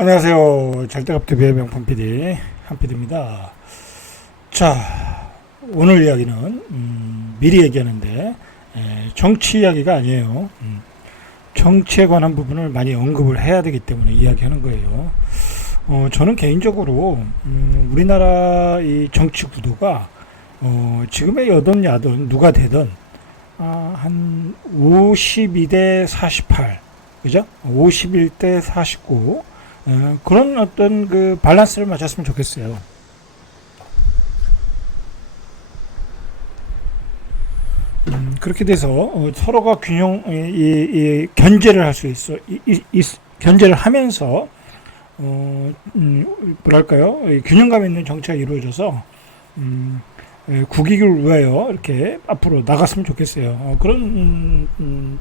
안녕하세요. 절대값TV의 명품 PD 한PD입니다. 자, 오늘 이야기는 미리 얘기하는데 정치 이야기가 아니에요. 정치에 관한 부분을 많이 언급을 해야 되기 때문에 이야기하는 거예요. 저는 개인적으로 우리나라 이 정치 구도가 지금의 여든 야든 누가 되든 한 52대 48, 그죠? 51대 49 그런 어떤 그 밸런스를 맞췄으면 좋겠어요. 그렇게 돼서 서로가 견제를 할 수 있어, 견제를 하면서 뭐랄까요, 균형감 있는 정치가 이루어져서 국익을 위하여 이렇게 앞으로 나갔으면 좋겠어요. 그런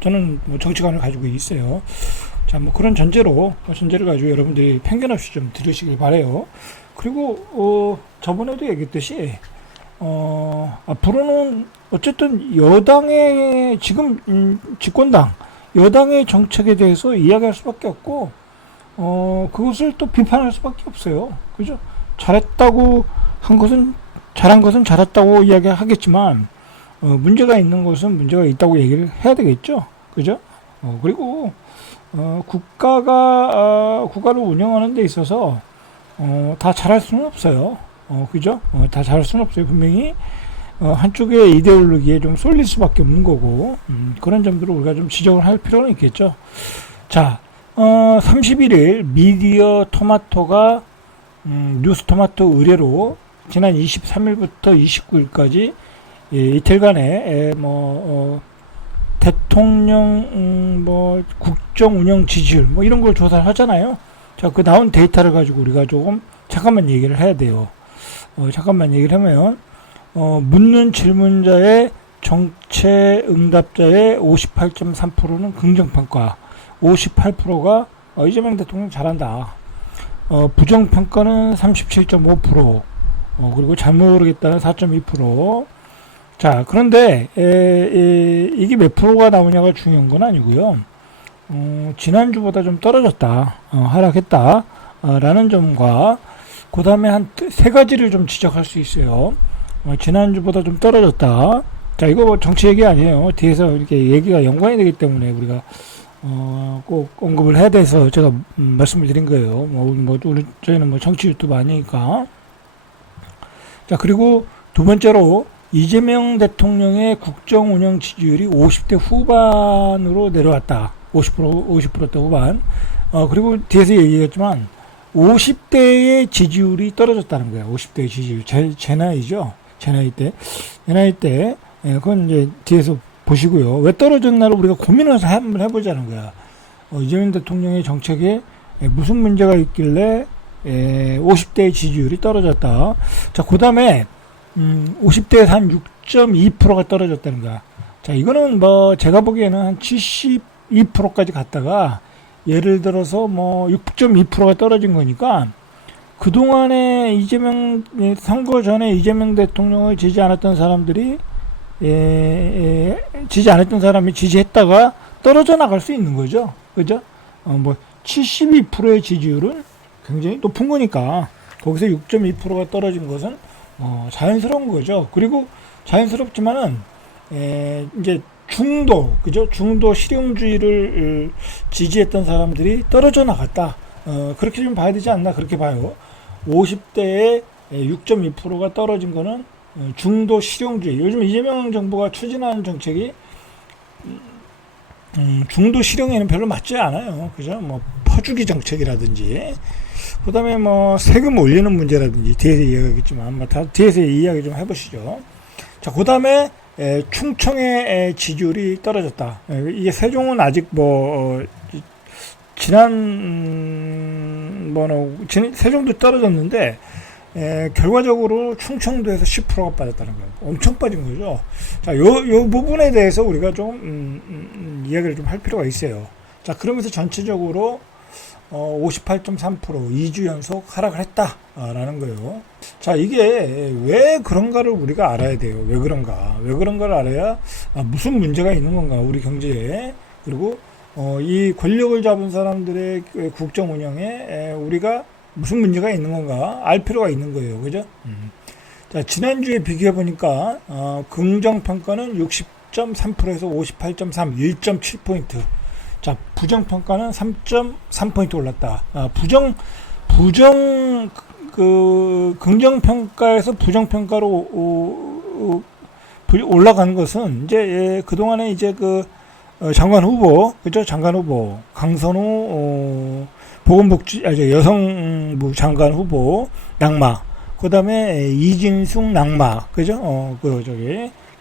저는 뭐 정치관을 가지고 있어요. 자, 뭐 그런 전제를 가지고 여러분들이 편견 없이 좀 들으시길 바래요. 그리고 저번에도 얘기했듯이 앞으로는 어쨌든 여당의 지금 집권당 여당의 정책에 대해서 이야기할 수밖에 없고 그것을 또 비판할 수밖에 없어요. 그죠? 잘한 것은 잘했다고 이야기하겠지만 문제가 있는 것은 문제가 있다고 얘기를 해야 되겠죠. 그죠? 그리고 국가를 운영하는 데 있어서 다 잘할 수는 없어요. 그죠? 다 잘할 수는 없어요. 분명히 한쪽의 이데올로기에 좀 쏠릴 수밖에 없는 거고 그런 점들을 우리가 좀 지적을 할 필요는 있겠죠. 자, 31일 미디어 토마토가 뉴스토마토 의뢰로 지난 23일부터 29일까지 이틀간의 대통령 국정 운영 지지율 이런 걸 조사를 하잖아요. 자, 그 나온 데이터를 가지고 우리가 조금 잠깐만 얘기를 해야 돼요. 잠깐만 얘기를 하면 묻는 질문자의 정체 응답자의 58.3%는 긍정평가, 58%가 이재명 대통령 잘한다. 부정평가는 37.5%, 그리고 잘 모르겠다는 4.2%. 자, 그런데 이게 몇 프로가 나오냐가 중요한 건 아니고요. 지난주보다 좀 떨어졌다, 하락했다 라는 점과 그 다음에 한 세 가지를 좀 지적할 수 있어요. 지난주보다 좀 떨어졌다. 자, 이거 뭐 정치 얘기 아니에요. 뒤에서 이렇게 얘기가 연관이 되기 때문에 우리가 꼭 언급을 해야 돼서 제가 말씀을 드린 거예요. 저희는 정치 유튜브 아니니까. 자, 그리고 두 번째로 이재명 대통령의 국정 운영 지지율이 50대 후반으로 내려왔다. 50%대 후반. 그리고 뒤에서 얘기했지만 50대의 지지율이 떨어졌다는 거야. 50대의 지지율. 제 나이죠. 제 나이 때. 그건 이제 뒤에서 보시고요. 왜 떨어졌나를 우리가 고민을 한번 해보자는 거야. 이재명 대통령의 정책에 무슨 문제가 있길래 50대의 지지율이 떨어졌다. 자, 그 다음에 50대에서 한 6.2%가 떨어졌다는 거야. 자, 이거는 제가 보기에는 한 72%까지 갔다가 예를 들어서 6.2%가 떨어진 거니까 그동안에 선거 전에 이재명 대통령을 지지 않았던 사람들이 지지 않았던 사람이 지지했다가 떨어져 나갈 수 있는 거죠. 그죠? 72%의 지지율은 굉장히 높은 거니까 거기서 6.2%가 떨어진 것은 자연스러운 거죠. 그리고 자연스럽지만은 이제 중도 실용주의를 지지했던 사람들이 떨어져 나갔다. 그렇게 좀 봐야 되지 않나 그렇게 봐요. 50대에 6.2%가 떨어진 거는 중도 실용주의. 요즘 이재명 정부가 추진하는 정책이 중도 실용에는 별로 맞지 않아요. 그죠? 퍼주기 정책이라든지, 그 다음에 세금 올리는 문제라든지, 뒤에서 이야기하겠지만, 뒤에서 이야기 좀 해보시죠. 자, 그 다음에, 충청의 지지율이 떨어졌다. 이게 세종은 아직 세종도 떨어졌는데, 결과적으로 충청도에서 10%가 빠졌다는 거예요. 엄청 빠진 거죠. 자, 요 부분에 대해서 우리가 좀, 이야기를 좀 할 필요가 있어요. 자, 그러면서 전체적으로, 58.3% 2주 연속 하락을 했다라는 거예요. 자, 이게 왜 그런가를 우리가 알아야 돼요. 왜 그런가를 알아야 무슨 문제가 있는 건가 우리 경제에. 그리고 이 권력을 잡은 사람들의 그 국정 운영에 우리가 무슨 문제가 있는 건가 알 필요가 있는 거예요. 그죠? 자, 지난주에 비교해 보니까 긍정평가는 60.3%에서 58.3, 1.7포인트. 자, 부정평가는 3.3포인트 올랐다. 긍정평가에서 부정평가로 올라간 것은 이제 그동안에 이제 장관 후보, 그죠? 장관 후보, 강선우 여성부 장관 후보 낙마, 그 다음에 이진숙 낙마, 그죠?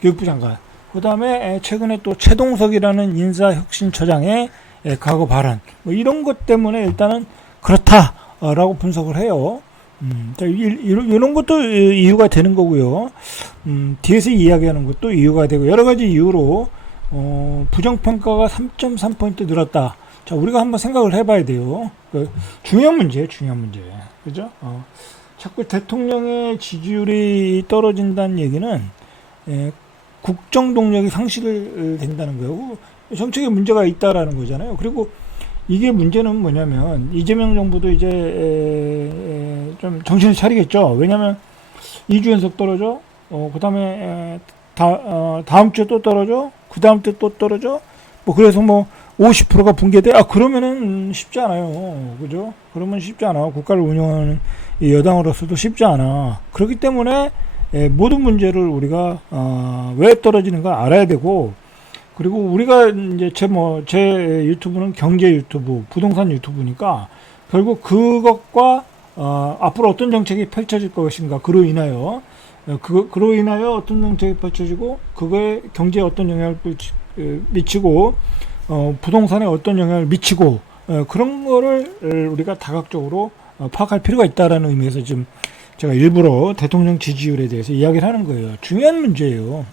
교육부 장관. 그 다음에 최근에 또 최동석이라는 인사혁신처장의 과거 발언, 뭐 이런 것 때문에 일단은 그렇다라고 분석을 해요. 이런 것도 이유가 되는 거고요. 뒤에서 이야기하는 것도 이유가 되고, 여러 가지 이유로 부정평가가 3.3포인트 늘었다. 자, 우리가 한번 생각을 해봐야 돼요. 중요한 문제예요, 중요한 문제. 그죠? 자꾸 대통령의 지지율이 떨어진다는 얘기는 국정 동력이 상실된다는 거예요. 정책에 문제가 있다라는 거잖아요. 그리고 이게 문제는 뭐냐면 이재명 정부도 이제 좀 정신을 차리겠죠. 왜냐하면 2주 연속 떨어져. 그 다음에 다음 주에 또 떨어져. 그 다음 주 또 떨어져. 뭐 그래서 뭐 50%가 붕괴돼. 그러면은 쉽지 않아요. 그죠? 그러면 쉽지 않아. 국가를 운영하는 여당으로서도 쉽지 않아. 그렇기 때문에 모든 문제를 우리가 왜 떨어지는가 알아야 되고, 그리고 우리가 이제 제 유튜브는 경제 유튜브, 부동산 유튜브니까 결국 그것과 앞으로 어떤 정책이 펼쳐질 것인가, 그로 인하여 어떤 정책이 펼쳐지고 그거에 경제에 어떤 영향을 미치고 부동산에 어떤 영향을 미치고 그런 거를 우리가 다각적으로 파악할 필요가 있다라는 의미에서 지금 제가 일부러 대통령 지지율에 대해서 이야기를 하는 거예요. 중요한 문제예요.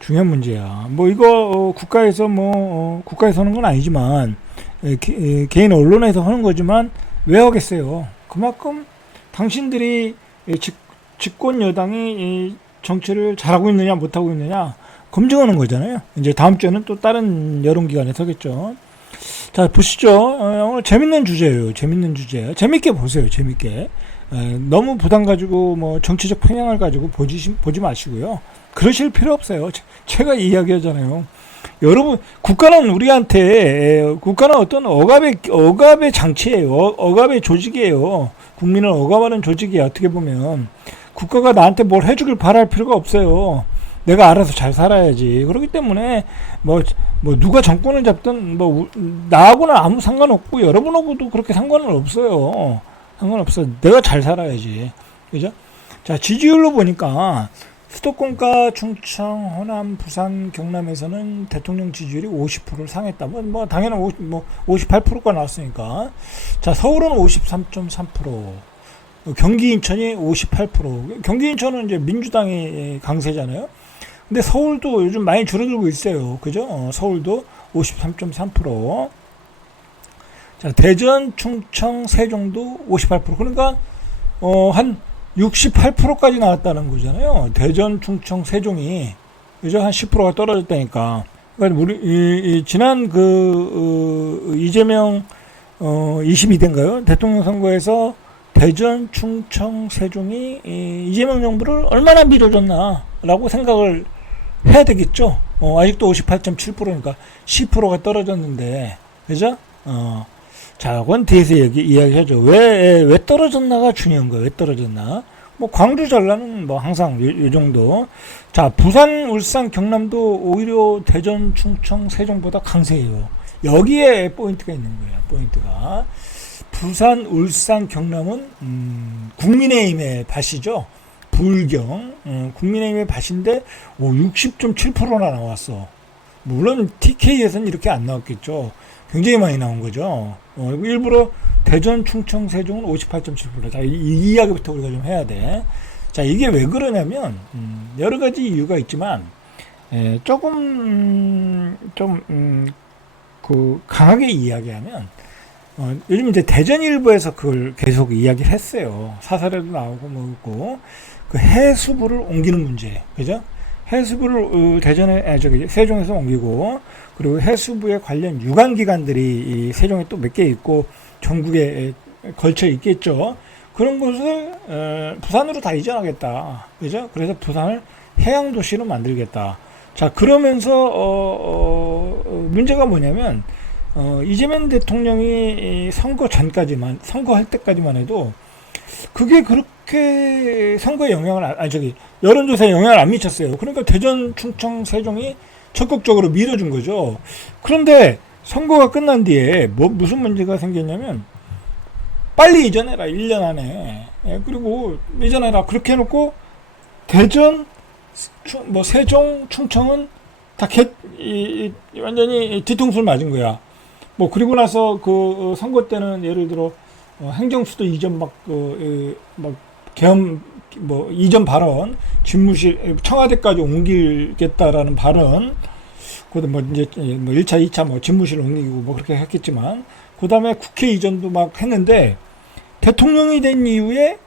중요한 문제야. 뭐 이거 국가에서 하는 건 아니지만 개인 언론에서 하는 거지만 왜 하겠어요? 그만큼 당신들이 집권 여당이 정치를 잘하고 있느냐 못하고 있느냐 검증하는 거잖아요. 이제 다음 주에는 또 다른 여론기관에 서겠죠. 자, 보시죠. 오늘 재밌는 주제예요. 재밌는 주제. 재밌게 보세요. 재밌게. 너무 부담 가지고 뭐 정치적 편향을 가지고 보지 마시고요. 그러실 필요 없어요. 제가 이야기하잖아요. 여러분, 국가는 어떤 억압의 장치예요. 억압의 조직이에요. 국민을 억압하는 조직이야. 어떻게 보면 국가가 나한테 뭘 해주길 바랄 필요가 없어요. 내가 알아서 잘 살아야지. 그렇기 때문에 뭐 누가 정권을 잡든 나하고는 아무 상관없고 여러분하고도 그렇게 상관은 없어요. 상관없어. 내가 잘 살아야지. 그죠? 자, 지지율로 보니까 수도권과 충청, 호남, 부산, 경남에서는 대통령 지지율이 50%를 상했다. 당연히 58%가 나왔으니까. 자, 서울은 53.3%. 경기 인천이 58%. 경기 인천은 이제 민주당이 강세잖아요. 근데 서울도 요즘 많이 줄어들고 있어요. 그죠? 서울도 53.3%. 자, 대전, 충청, 세종도 58%. 그러니까, 한 68%까지 나왔다는 거잖아요. 대전, 충청, 세종이. 그죠? 한 10%가 떨어졌다니까. 그러니까 지난 이재명, 22대인가요? 대통령 선거에서 대전, 충청, 세종이 이재명 정부를 얼마나 밀어줬나라고 생각을 해야 되겠죠. 아직도 58.7%니까 10%가 떨어졌는데, 그죠? 자, 그건 뒤에서 이야기하죠. 왜 떨어졌나가 중요한 거예요. 왜 떨어졌나? 광주, 전라는 항상 요 정도. 자, 부산, 울산, 경남도 오히려 대전, 충청, 세종보다 강세예요. 여기에 포인트가 있는 거예요. 포인트가. 부산, 울산, 경남은 국민의힘의 밭이죠. 불경. 국민의힘의 밭인데 60.7%나 나왔어. 물론 TK에서는 이렇게 안 나왔겠죠. 굉장히 많이 나온 거죠. 일부러 대전, 충청, 세종은 58.7%. 자, 이 이야기부터 우리가 좀 해야 돼. 자, 이게 왜 그러냐면 여러 가지 이유가 있지만 조금 강하게 이야기하면 요즘 이제 대전 일부에서 그걸 계속 이야기를 했어요. 사설에도 나오고 있고 그 해수부를 옮기는 문제, 그죠? 해수부를 세종에서 옮기고 그리고 해수부에 관련 유관기관들이 이 세종에 또 몇 개 있고 전국에 걸쳐 있겠죠. 그런 것을 부산으로 다 이전하겠다. 그죠? 그래서 부산을 해양도시로 만들겠다. 자, 그러면서 문제가 뭐냐면 이재명 대통령이 선거 전까지만, 선거할 때까지만 해도 그게 그렇게 선거에 영향을 여론조사에 영향을 안 미쳤어요. 그러니까 대전, 충청, 세종이 적극적으로 밀어준 거죠. 그런데 선거가 끝난 뒤에 무슨 문제가 생겼냐면 빨리 이전해라, 1년 안에. 그리고 이전해라, 그렇게 해놓고 대전, 세종, 충청은 다 완전히 뒤통수를 맞은 거야. 그리고 나서 그 선거 때는 예를 들어 행정수도 이전 계엄 이전 발언, 집무실 청와대까지 옮기겠다라는 발언, 그다음 이제 1차, 2차 집무실 옮기고 그렇게 했겠지만, 그다음에 국회 이전도 막 했는데 대통령이 된 이후에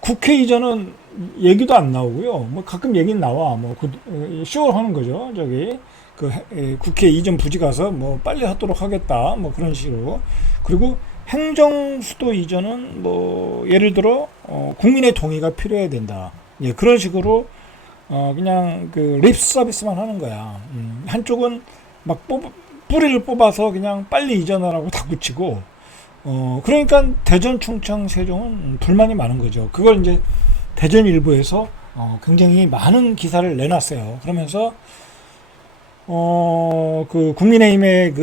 국회 이전은 얘기도 안 나오고요. 가끔 얘기는 나와. 쇼하는 거죠. 국회 이전 부지 가서 빨리 하도록 하겠다. 그런 식으로. 그리고 행정수도 이전은 예를 들어 국민의 동의가 필요해야 된다. 예, 그런 식으로 그냥 립 서비스만 하는 거야. 한쪽은 뿌리를 뽑아서 그냥 빨리 이전하라고 다 붙이고, 그러니까 대전, 충청, 세종은 불만이 많은 거죠. 그걸 이제 대전 일보에서 굉장히 많은 기사를 내놨어요. 그러면서 국민의힘의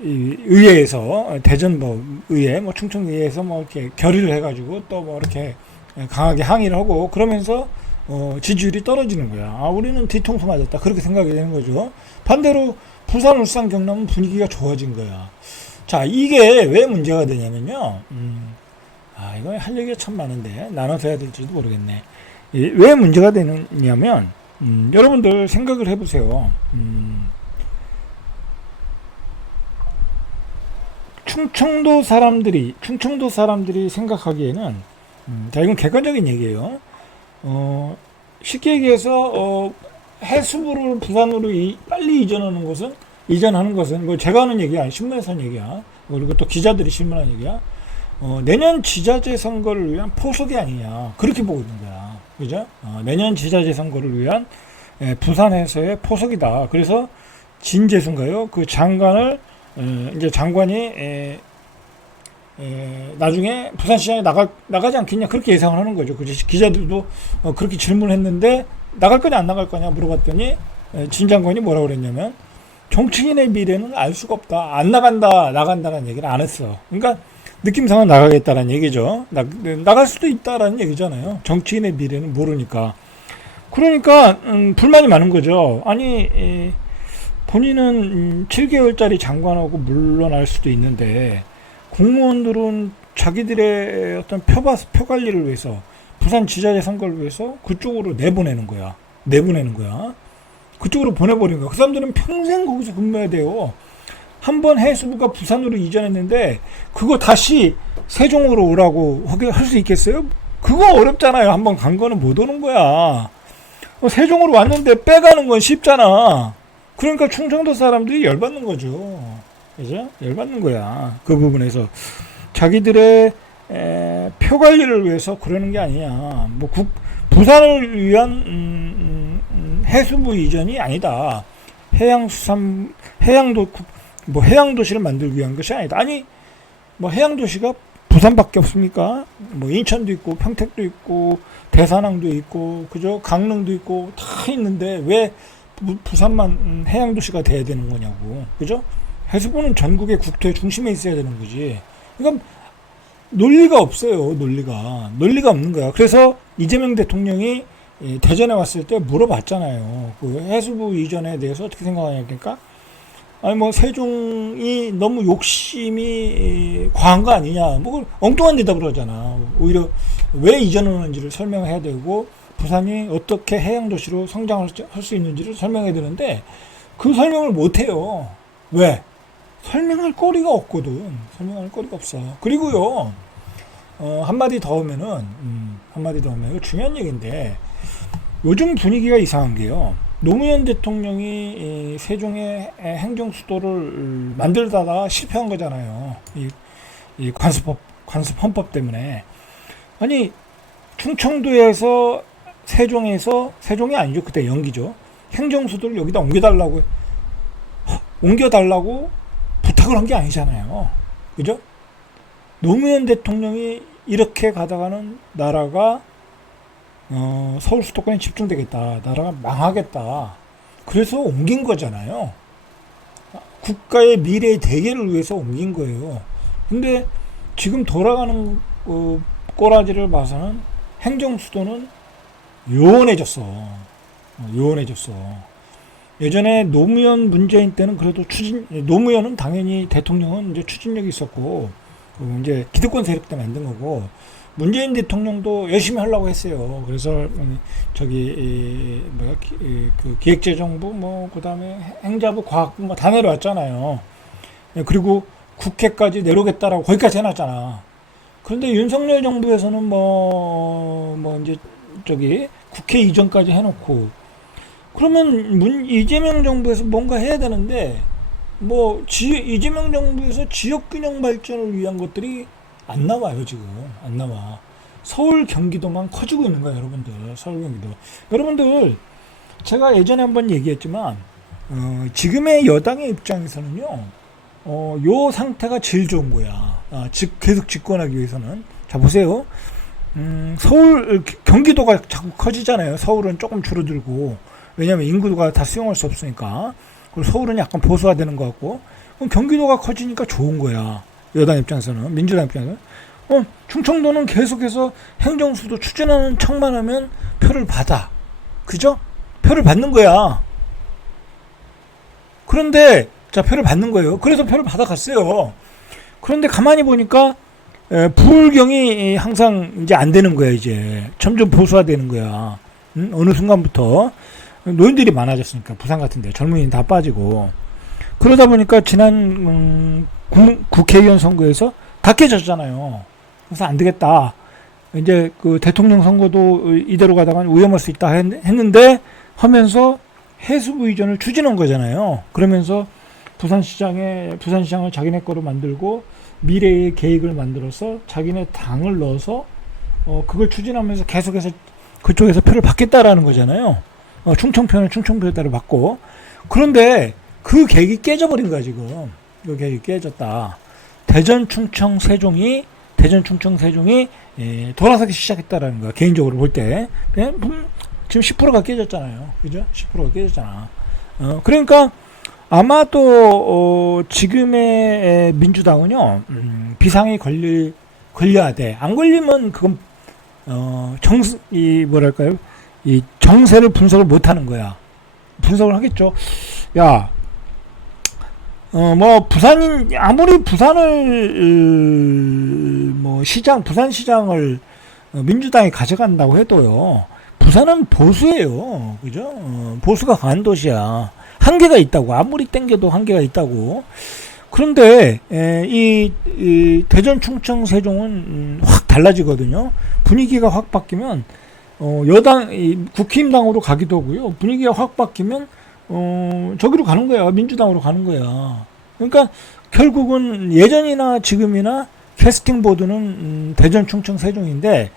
의회에서, 대전 의회, 충청의회에서 이렇게 결의를 해가지고 또 이렇게 강하게 항의를 하고, 그러면서 지지율이 떨어지는 거야. 우리는 뒤통수 맞았다. 그렇게 생각이 되는 거죠. 반대로 부산, 울산, 경남은 분위기가 좋아진 거야. 자, 이게 왜 문제가 되냐면요. 이거 할 얘기가 참 많은데 나눠서 해야 될지도 모르겠네. 왜 문제가 되느냐면, 여러분들 생각을 해보세요. 충청도 사람들이 생각하기에는, 자, 이건 객관적인 얘기예요. 쉽게 얘기해서 해수부를 부산으로 빨리 이전하는 것은 제가 하는 얘기야, 아니 신문에서 하는 얘기야. 그리고 또 기자들이 신문하는 얘기야. 내년 지자체 선거를 위한 포석이 아니냐, 그렇게 보고 있는 거야. 그죠? 내년 지자체 선거를 위한 부산에서의 포석이다. 그래서 진재수인가요? 그 장관을 이제 장관이 나중에 부산시장에 나가지 않겠냐, 그렇게 예상을 하는 거죠. 그래서 기자들도 그렇게 질문했는데 나갈 거냐 안 나갈 거냐 물어봤더니 진 장관이 뭐라고 그랬냐면, 정치인의 미래는 알 수가 없다. 안 나간다, 나간다는 얘기를 안 했어. 그러니까 느낌상은 나가겠다라는 얘기죠. 나갈 수도 있다라는 얘기잖아요. 정치인의 미래는 모르니까. 그러니까 불만이 많은 거죠. 아니, 본인은 7개월짜리 장관하고 물러날 수도 있는데 공무원들은 자기들의 어떤 표 관리를 위해서, 부산 지자체 선거를 위해서 그쪽으로 내보내는 거야. 그쪽으로 보내버린 거야. 그 사람들은 평생 거기서 근무해야 돼요. 한번 해수부가 부산으로 이전했는데 그거 다시 세종으로 오라고 할 수 있겠어요? 그거 어렵잖아요. 한번 간 거는 못 오는 거야. 세종으로 왔는데 빼가는 건 쉽잖아. 그러니까 충청도 사람들이 열받는 거죠. 그죠? 열받는 거야. 그 부분에서 자기들의 표 관리를 위해서 그러는 게 아니냐. 부산을 위한 해수부 이전이 아니다. 해양도시를 만들기 위한 것이 아니다. 아니, 해양도시가 부산밖에 없습니까? 인천도 있고, 평택도 있고, 대산항도 있고, 그죠? 강릉도 있고, 다 있는데, 왜 부산만 해양도시가 돼야 되는 거냐고. 그죠? 해수부는 전국의 국토의 중심에 있어야 되는 거지. 그러니까, 논리가 없어요, 논리가 없는 거야. 그래서 이재명 대통령이 대전에 왔을 때 물어봤잖아요. 그 해수부 이전에 대해서 어떻게 생각하냐, 그러니까, 세종이 너무 욕심이 과한 거 아니냐, 엉뚱한 대답을 하잖아. 오히려 왜 이전하는지를 설명해야 되고, 부산이 어떻게 해양도시로 성장할 수 있는지를 설명해야 되는데, 그 설명을 못 해요. 왜? 설명할 거리가 없거든. 설명할 거리가 없어. 그리고요, 한마디 더 하면은, 이거 중요한 얘기인데, 요즘 분위기가 이상한 게요. 노무현 대통령이 세종의 행정수도를 만들다가 실패한 거잖아요. 이 관습 헌법 때문에. 아니, 충청도에서 세종이 아니죠. 그때 영기죠. 행정수도를 여기다 옮겨달라고 부탁을 한 게 아니잖아요. 그죠? 노무현 대통령이 이렇게 가다가는 나라가 서울 수도권에 집중되겠다. 나라가 망하겠다. 그래서 옮긴 거잖아요. 국가의 미래의 대계를 위해서 옮긴 거예요. 근데 지금 돌아가는 꼬라지를 봐서는 행정수도는 요원해졌어. 요원해졌어. 예전에 노무현 문재인 때는 그래도 노무현은 당연히 대통령은 이제 추진력이 있었고, 이제 기득권 세력 때 만든 거고, 문재인 대통령도 열심히 하려고 했어요. 그래서 그 기획재정부 그다음에 행자부, 과학부 다 내려왔잖아요. 그리고 국회까지 내려오겠다라고 거기까지 해놨잖아. 그런데 윤석열 정부에서는 이제 국회 이전까지 해놓고, 그러면 이재명 정부에서 뭔가 해야 되는데 이재명 정부에서 지역균형 발전을 위한 것들이 안 나와요. 지금 안 나와. 서울 경기도만 커지고 있는 거예요. 여러분들. 서울 경기도. 여러분들, 제가 예전에 한번 얘기했지만 지금의 여당의 입장에서는요, 요 상태가 제일 좋은 거야. 계속 집권하기 위해서는. 자, 보세요. 경기도가 자꾸 커지잖아요. 서울은 조금 줄어들고, 왜냐면 인구가 다 수용할 수 없으니까. 그리고 서울은 약간 보수화되는 것 같고, 그럼 경기도가 커지니까 좋은 거야. 여당 입장에서는, 민주당 입장에서는. 충청도는 계속해서 행정수도 추진하는 척만 하면 표를 받아. 그죠? 표를 받는 거야. 그런데, 자, 표를 받는 거예요. 그래서 표를 받아갔어요. 그런데 가만히 보니까, 부울경이 항상 이제 안 되는 거야, 이제. 점점 보수화되는 거야. 어느 순간부터. 노인들이 많아졌으니까, 부산 같은데. 젊은이는 다 빠지고. 그러다 보니까 지난, 국회의원 선거에서 다 깨졌잖아요. 그래서 안 되겠다. 이제 그 대통령 선거도 이대로 가다가 위험할 수 있다 했는데 하면서 해수부 이전을 추진한 거잖아요. 그러면서 부산시장을 자기네 거로 만들고 미래의 계획을 만들어서 자기네 당을 넣어서 그걸 추진하면서 계속해서 그쪽에서 표를 받겠다라는 거잖아요. 충청표는 충청표에 따라 받고. 그런데 그 계획이 깨져버린 거야, 지금. 그 계획이 깨졌다. 대전, 충청, 세종이 돌아서기 시작했다라는 거야. 개인적으로 볼 때. 지금 10%가 깨졌잖아요. 그죠? 10%가 깨졌잖아. 그러니까 아마도 지금의 민주당은요, 비상이 걸려야 돼. 안 걸리면 그건 이 정세를 분석을 못 하는 거야. 분석을 하겠죠. 야, 아무리 부산시장을 민주당이 가져간다고 해도요, 부산은 보수예요. 그죠? 보수가 강한 도시야. 한계가 있다고. 아무리 땡겨도 한계가 있다고. 그런데, 이 대전, 충청, 세종은 확 달라지거든요. 분위기가 확 바뀌면, 국힘당으로 가기도 하고요. 분위기가 확 바뀌면, 저기로 가는 거야. 민주당으로 가는 거야. 그러니까 결국은 예전이나 지금이나 캐스팅 보드는 대전, 충청, 세종인데,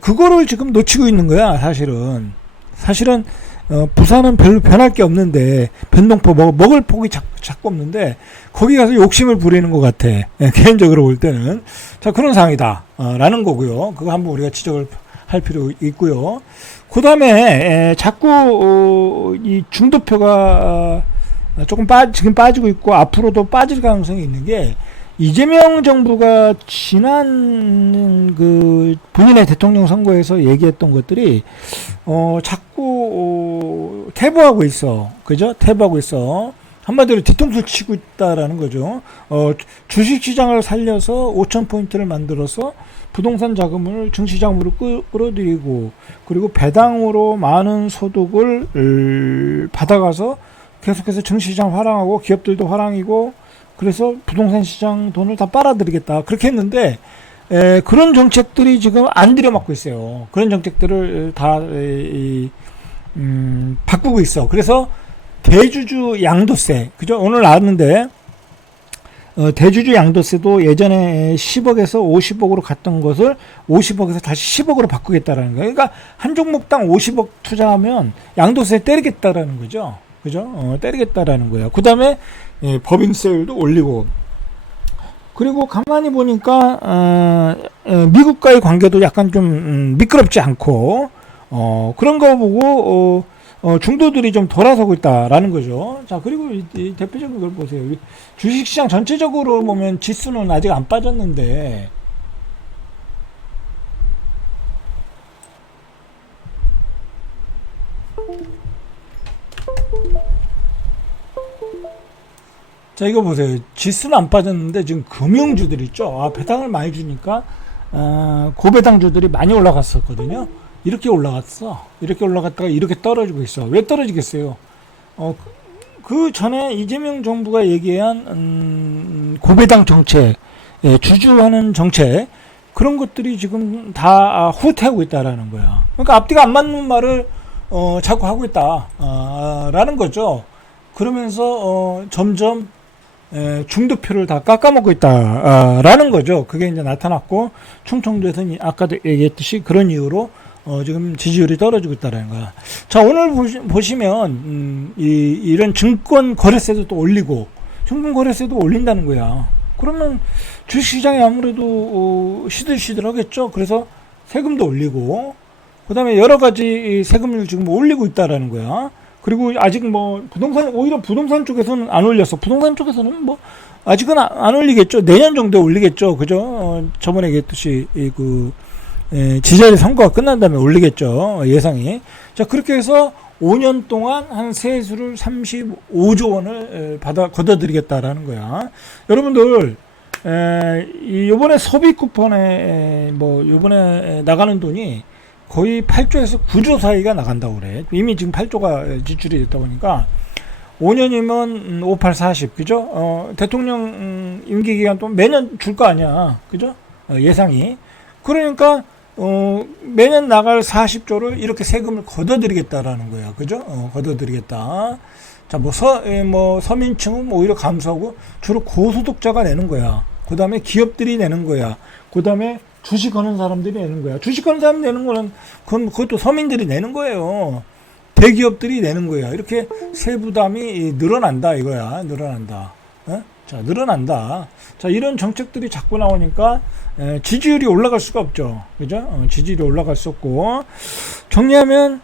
그거를 지금 놓치고 있는 거야. 사실은 부산은 별로 변할 게 없는데, 변동포 먹을 폭이 자꾸 없는데 거기 가서 욕심을 부리는 것 같아. 개인적으로 볼 때는. 자, 그런 상황이다 라는 거고요. 그거 한번 우리가 지적을 할 필요 있고요. 그 다음에 자꾸 이 중도표가 조금 지금 빠지고 있고 앞으로도 빠질 가능성이 있는 게, 이재명 정부가 지난 그 본인의 대통령 선거에서 얘기했던 것들이 자꾸 퇴보하고 있어. 그죠? 퇴보하고 있어. 한마디로 뒤통수 치고 있다라는 거죠. 주식시장을 살려서 5,000포인트를 만들어서 부동산 자금을 증시자금으로 끌어들이고, 그리고 배당으로 많은 소득을 받아가서 계속해서 증시시장 활황하고 기업들도 활황이고, 그래서 부동산 시장 돈을 다 빨아들이겠다. 그렇게 했는데, 그런 정책들이 지금 안 들여맞고 있어요. 그런 정책들을 다, 바꾸고 있어. 그래서 대주주 양도세, 그죠? 오늘 나왔는데, 대주주 양도세도 예전에 10억에서 50억으로 갔던 것을 50억에서 다시 10억으로 바꾸겠다라는 거예요. 그러니까 한 종목당 50억 투자하면 양도세 때리겠다라는 거죠. 그죠? 때리겠다라는 거예요. 그 다음에 법인세율도 올리고, 그리고 가만히 보니까 미국과의 관계도 약간 좀 미끄럽지 않고 그런 거 보고 중도들이 좀 돌아서고 있다라는 거죠. 자, 그리고 이 대표적인 걸 보세요. 주식시장 전체적으로 보면 지수는 아직 안 빠졌는데, 자, 이거 보세요. 지수는 안 빠졌는데 지금 금융주들 있죠. 배당을 많이 주니까 고배당주들이 많이 올라갔었거든요. 이렇게 올라갔어. 이렇게 올라갔다가 이렇게 떨어지고 있어. 왜 떨어지겠어요? 그 전에 이재명 정부가 얘기한 고배당 정책, 주주하는 정책, 그런 것들이 지금 다 후퇴하고 있다라는 거야. 그러니까 앞뒤가 안 맞는 말을 자꾸 하고 있다 라는 거죠. 그러면서 점점 중도표를 다 깎아먹고 있다라는 거죠. 그게 이제 나타났고, 충청도에서는 아까도 얘기했듯이 그런 이유로 지금 지지율이 떨어지고 있다는 거야. 자, 오늘 보시면 이런 증권 거래세도 또 올리고, 증권 거래세도 올린다는 거야. 그러면 주식시장이 아무래도 시들시들하겠죠. 그래서 세금도 올리고, 그 다음에 여러 가지 세금을 지금 올리고 있다라는 거야. 그리고 아직 뭐 오히려 부동산 쪽에서는 안 올렸어. 부동산 쪽에서는 뭐 아직은 안 올리겠죠. 내년 정도에 올리겠죠. 그죠? 저번에 얘기했듯이 지자리 선거가 끝난 다음에 올리겠죠. 예상이. 자, 그렇게 해서 5년 동안 한 세수를 35조 원을 걷어들이겠다라는 거야. 여러분들, 요번에 소비 쿠폰에 요번에 나가는 돈이 거의 8조에서 9조 사이가 나간다고 그래. 이미 지금 8조가 지출이 됐다 보니까 5년이면 5, 8, 40, 그죠? 대통령 임기 기간 동안 매년 줄 거 아니야. 그죠? 예상이. 그러니까 매년 나갈 40조를 이렇게 세금을 걷어들이겠다라는 거야. 그죠? 걷어들이겠다. 자, 서민층은 오히려 감소하고 주로 고소득자가 내는 거야. 그 다음에 기업들이 내는 거야. 그 다음에 주식 거는 사람들이 내는 거야. 주식 거는 사람 내는 거는 그것도 서민들이 내는 거예요. 대기업들이 내는 거야. 이렇게 세부담이 늘어난다 이거야. 늘어난다. 자, 늘어난다. 자, 이런 정책들이 자꾸 나오니까 지지율이 올라갈 수가 없죠. 그죠? 지지율이 올라갈 수 없고, 정리하면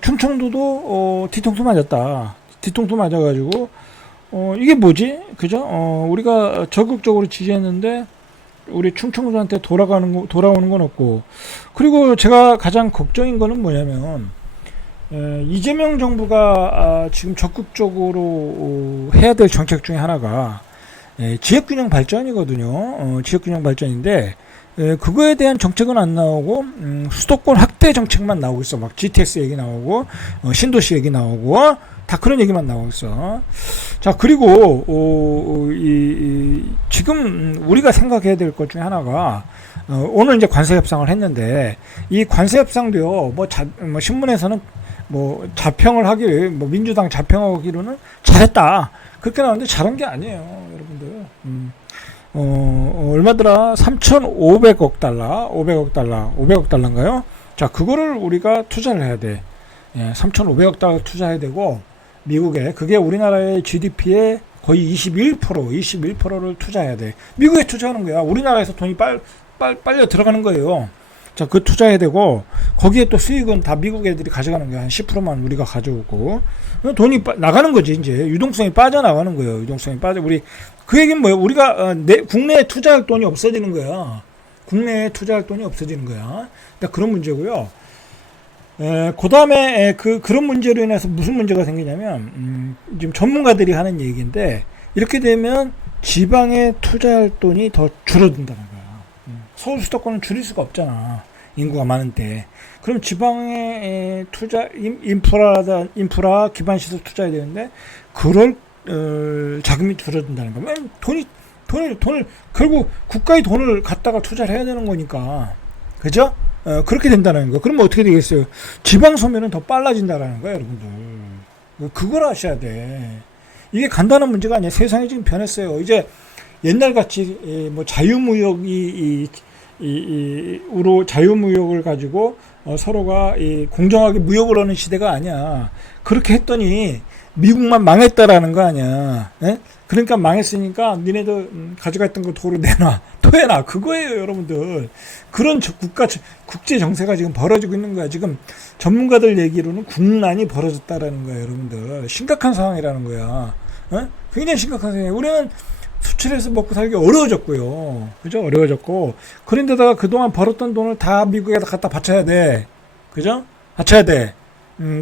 충청도도 뒤통수 맞았다. 뒤통수 맞아가지고 이게 뭐지? 그죠? 우리가 적극적으로 지지했는데 우리 충청도한테 돌아오는 건 없고, 그리고 제가 가장 걱정인 거는 뭐냐면 이재명 정부가 지금 적극적으로 해야 될 정책 중에 하나가 지역균형 발전이거든요. 지역균형 발전인데 그거에 대한 정책은 안 나오고 수도권 확대 정책만 나오고 있어. 막 GTX 얘기 나오고 신도시 얘기 나오고 다 그런 얘기만 나오고 있어. 자, 그리고 지금 우리가 생각해야 될 것 중에 하나가 오늘 이제 관세 협상을 했는데, 이 관세 협상도요, 신문에서는 자평을 하기를, 민주당 자평하기로는 잘했다, 그렇게 나오는데 잘한 게 아니에요, 여러분들. 얼마더라? 3,500억 달러, 500억 달러인가요? 자, 그거를 우리가 투자를 해야 돼. 3,500억 달러 투자해야 되고, 미국에, 그게 우리나라의 GDP의 거의 21%를 투자해야 돼. 미국에 투자하는 거야. 우리나라에서 돈이 빨려 들어가는 거예요. 자, 그 투자해야 되고, 거기에 또 수익은 다 미국 애들이 가져가는 거야. 한 10%만 우리가 가져오고. 돈이 나가는 거지, 이제. 유동성이 빠져나가는 거예요. 유동성이 그 얘기는 뭐예요? 우리가, 국내에 투자할 돈이 없어지는 거야. 국내에 투자할 돈이 없어지는 거야. 그러니까 그런 문제고요. 그 다음에 그런 문제로 인해서 무슨 문제가 생기냐면, 지금 전문가들이 하는 얘기인데, 이렇게 되면 지방에 투자할 돈이 더 줄어든다는 거야. 서울 수도권은 줄일 수가 없잖아. 인구가 많은데. 그럼 지방에 인프라 기반시설 투자해야 되는데, 그럴 자금이 줄어든다는 거야. 돈을 결국 국가의 돈을 갖다가 투자를 해야 되는 거니까. 그죠? 그렇게 된다는 거. 그러면 어떻게 되겠어요? 지방 소멸은 더 빨라진다라는 거예요, 여러분들. 그걸 아셔야 돼. 이게 간단한 문제가 아니야. 세상이 지금 변했어요. 이제 옛날 같이 뭐 자유무역으로 자유무역을 가지고 서로가 공정하게 무역을 하는 시대가 아니야. 그렇게 했더니 미국만 망했다라는 거 아니야. 에? 그러니까 망했으니까 니네도 가져갔던 거 도로 내놔, 토해놔. 그거예요, 여러분들. 그런 국제 정세가 지금 벌어지고 있는 거야. 지금 전문가들 얘기로는 국난이 벌어졌다라는 거야, 여러분들. 심각한 상황이라는 거야. 에? 굉장히 심각한 상황이에요. 우리는 수출해서 먹고 살기 어려워졌고요. 그죠? 어려워졌고. 그런데다가 그동안 벌었던 돈을 다 미국에다 갖다 바쳐야 돼. 그죠? 바쳐야 돼.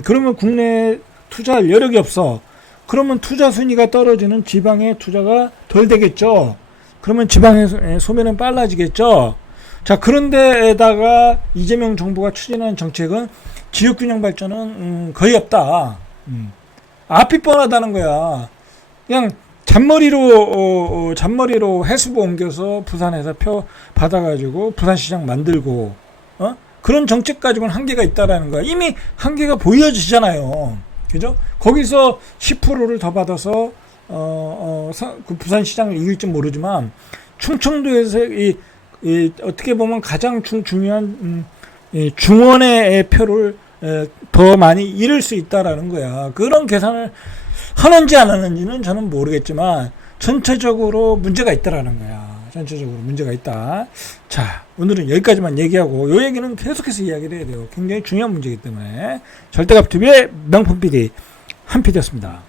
그러면 국내에 투자할 여력이 없어. 그러면 투자 순위가 떨어지는 지방의 투자가 덜 되겠죠. 그러면 지방의 소멸은 빨라지겠죠. 자, 그런데에다가 이재명 정부가 추진하는 정책은 지역균형 발전은 거의 없다. 앞이 뻔하다는 거야. 그냥 잔머리로 해수부 옮겨서 부산에서 표 받아가지고 부산시장 만들고, 그런 정책 가지고는 한계가 있다라는 거야. 이미 한계가 보여지잖아요. 그죠? 거기서 10%를 더 받아서, 그 부산시장을 이길지 모르지만, 충청도에서 어떻게 보면 가장 중요한, 중원의 표를 더 많이 잃을 수 있다라는 거야. 그런 계산을 하는지 안 하는지는 저는 모르겠지만 전체적으로 문제가 있다라는 거야. 전체적으로 문제가 있다. 자, 오늘은 여기까지만 얘기하고 요 얘기는 계속해서 이야기를 해야 돼요. 굉장히 중요한 문제이기 때문에. 절대값TV의 명품 PD 한 PD였습니다.